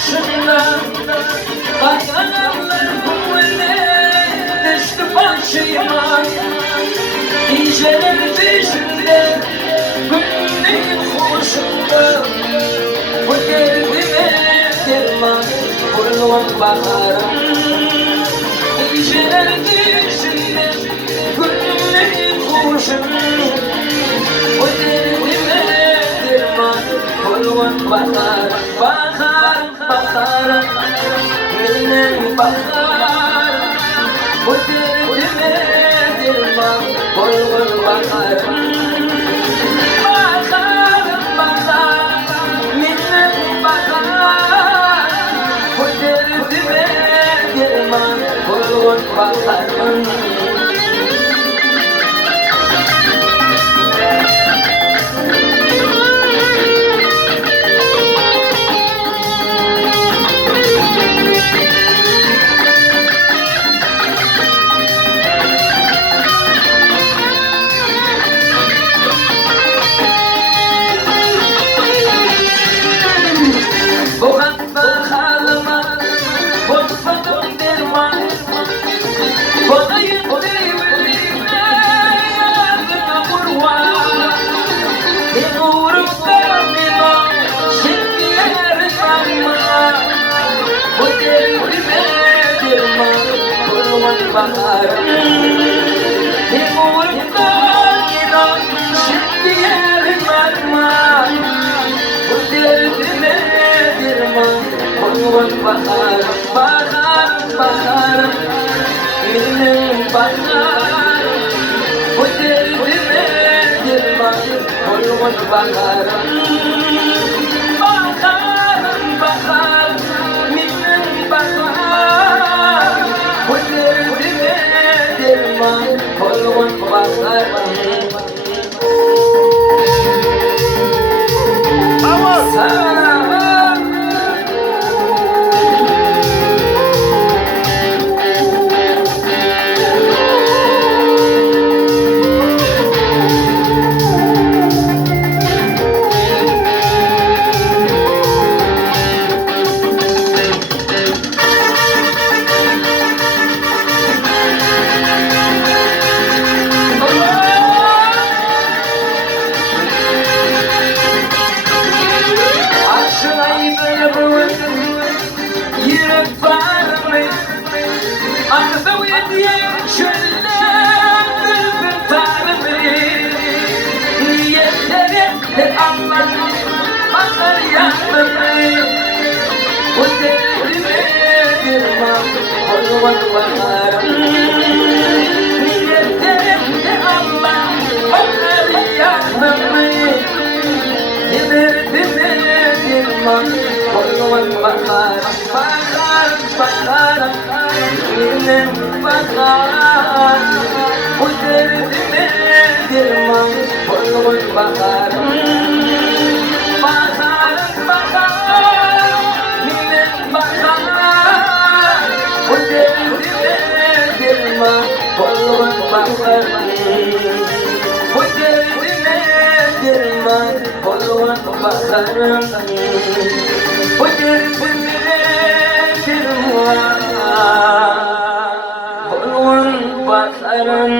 başında Kayalar kuvvete düştü başıma Geceler düşümde Gönlüm hoşumda Bu derdime derman Kurulun bakarım Geceler düşümde Gönlüm hoşumda Bu derdime derman Kurulun bakarım Bakarım Benim bakarım Bu derdime derman Kurulun bakarım Bakarım Bu hatta halıma Bozmadım derman Bakayım birbirine Yardıma kurva Ne uğrumda bir bak Şimdiler yanma Bu derdime derman Kurban bakarım Ne uğrumda bir bak Şimdiler yanma Bu derdime derman Kurban bakarım Bakarım Benim bakarım Bu derdime derman Kurban bakarım Bakarım Benim bakarım Bu derdime derman Kurban bakarım Sana Yürek bağrımı Arzu edeyim çöller Gültarımı Niyetlerimle anladım Bakar yanımı Bu derdime derman Kurban bakarım Niyetlerimle anladım Bakar yanımı Derdime derman Kurban bakarım Bakarım Benim bakarım Bu derdime derman Kurban bakarım Bakarım Benim bakarım Bu derdime derman Kurban bakarım Bu derdime derman Kurban bakarım Bu derdime derman Kurban bakarım